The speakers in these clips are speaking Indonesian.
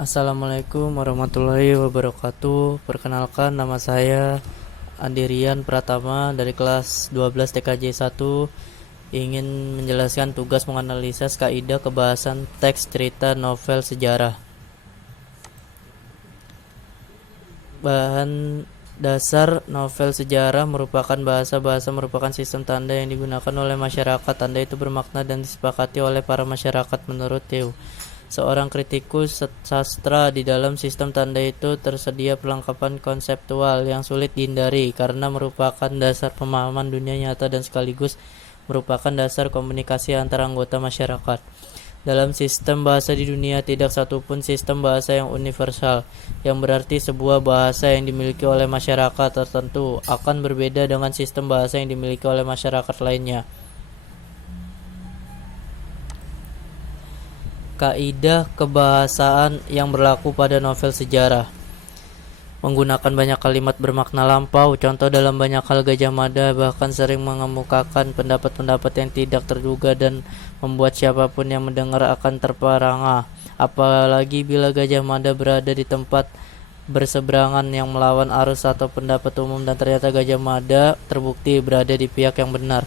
Assalamualaikum warahmatullahi wabarakatuh. Perkenalkan, nama saya Andirian Pratama dari kelas 12 TKJ 1. Ingin menjelaskan tugas menganalisis kaidah kebahasan teks cerita novel sejarah. Bahan dasar novel sejarah merupakan bahasa merupakan sistem tanda yang digunakan oleh masyarakat. Tanda itu bermakna dan disepakati oleh para masyarakat menurut Theo, seorang kritikus sastra. Di dalam sistem tanda itu tersedia perlengkapan konseptual yang sulit dihindari karena merupakan dasar pemahaman dunia nyata dan sekaligus merupakan dasar komunikasi antara anggota masyarakat. Dalam sistem bahasa di dunia, tidak satupun sistem bahasa yang universal, yang berarti sebuah bahasa yang dimiliki oleh masyarakat tertentu akan berbeda dengan sistem bahasa yang dimiliki oleh masyarakat lainnya. Kaidah kebahasaan yang berlaku pada novel sejarah. Menggunakan banyak kalimat bermakna lampau. Contoh dalam banyak hal, Gajah Mada bahkan sering mengemukakan pendapat-pendapat yang tidak terduga dan membuat siapapun yang mendengar akan terperangah. Apalagi bila Gajah Mada berada di tempat berseberangan yang melawan arus atau pendapat umum dan ternyata Gajah Mada terbukti berada di pihak yang benar.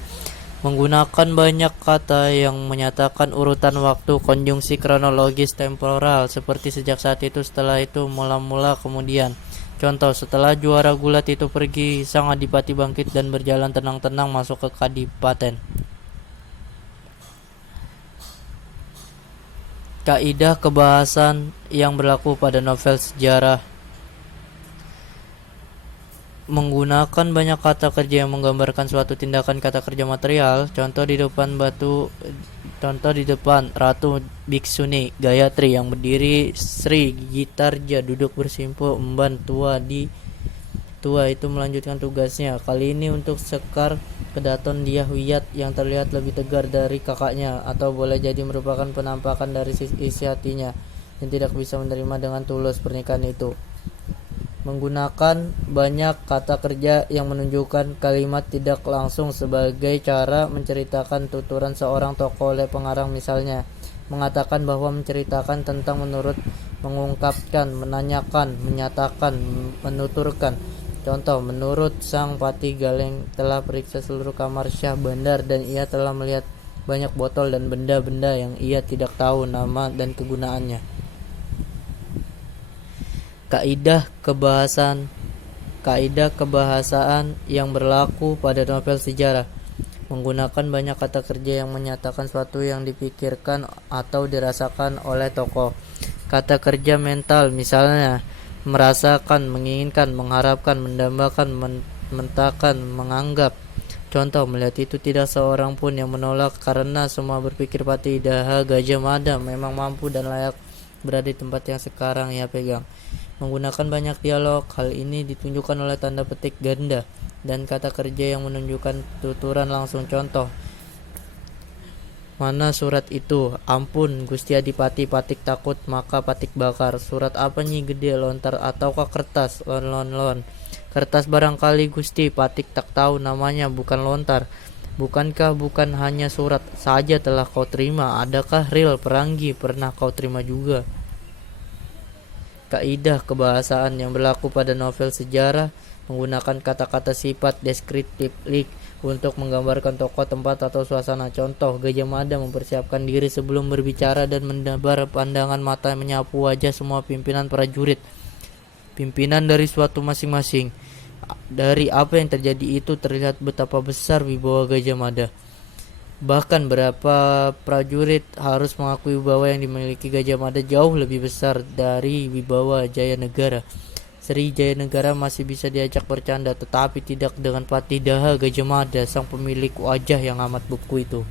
Menggunakan banyak kata yang menyatakan urutan waktu, konjungsi kronologis temporal, seperti sejak saat itu, setelah itu, mula-mula, kemudian. Contoh, setelah juara gulat itu pergi, sang adipati bangkit dan berjalan tenang-tenang masuk ke kadipaten. Kaidah kebahasan yang berlaku pada novel sejarah. Menggunakan banyak kata kerja yang menggambarkan suatu tindakan kata kerja material. Contoh di depan Ratu Biksuni Gayatri yang berdiri Sri Gitarja duduk bersimpuh emban tua itu melanjutkan tugasnya. Kali ini untuk Sekar Kedaton Diah Wiyat yang terlihat lebih tegar dari kakaknya, atau boleh jadi merupakan penampakan dari isi hatinya yang tidak bisa menerima dengan tulus pernikahan itu. Menggunakan banyak kata kerja yang menunjukkan kalimat tidak langsung sebagai cara menceritakan tuturan seorang tokoh oleh pengarang, misalnya mengatakan bahwa menceritakan tentang, menurut, mengungkapkan, menanyakan, menyatakan, menuturkan. Contoh, menurut Sang Pati Galeng telah periksa seluruh kamar Syah Bandar dan ia telah melihat banyak botol dan benda-benda yang ia tidak tahu nama dan kegunaannya. Kaidah kebahasaan yang berlaku pada novel sejarah. Menggunakan banyak kata kerja yang menyatakan sesuatu yang dipikirkan atau dirasakan oleh tokoh. Kata kerja mental, misalnya merasakan, menginginkan, mengharapkan, mendambakan, mentakan, menganggap. Contoh, melihat itu tidak seorang pun yang menolak karena semua berpikir Pati Daha Gajah Mada memang mampu dan layak berada di tempat yang sekarang ia pegang. Menggunakan banyak dialog, hal ini ditunjukkan oleh tanda petik ganda dan kata kerja yang menunjukkan tuturan langsung. Contoh, mana surat itu? Ampun Gusti Adipati, Patik takut maka Patik bakar. Surat apa nyi gede, lontar ataukah kertas? Lon. Kertas barangkali Gusti, Patik tak tahu namanya, bukan lontar. Bukankah bukan hanya surat saja telah kau terima? Adakah ril peranggi pernah kau terima juga? Kaidah kebahasaan yang berlaku pada novel sejarah. Menggunakan kata-kata sifat deskriptif untuk menggambarkan tokoh, tempat, atau suasana. Contoh, Gajah Mada mempersiapkan diri sebelum berbicara dan menebar pandangan mata menyapu wajah semua pimpinan prajurit, pimpinan dari suatu masing-masing. Dari apa yang terjadi itu terlihat betapa besar wibawa Gajah Mada. Bahkan berapa prajurit harus mengakui wibawa yang dimiliki Gajah Mada jauh lebih besar dari wibawa Jayanegara. Sri Jayanegara masih bisa diajak bercanda, tetapi tidak dengan Pati Daha Gajah Mada, sang pemilik wajah yang amat beku itu.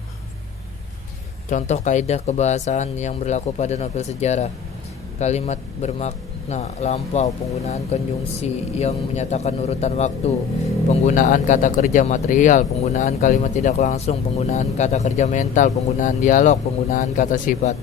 Contoh kaidah kebahasaan yang berlaku pada novel sejarah. Kalimat bermakna lampau, penggunaan konjungsi yang menyatakan urutan waktu, penggunaan kata kerja material, penggunaan kalimat tidak langsung, penggunaan kata kerja mental, penggunaan dialog, penggunaan kata sifat.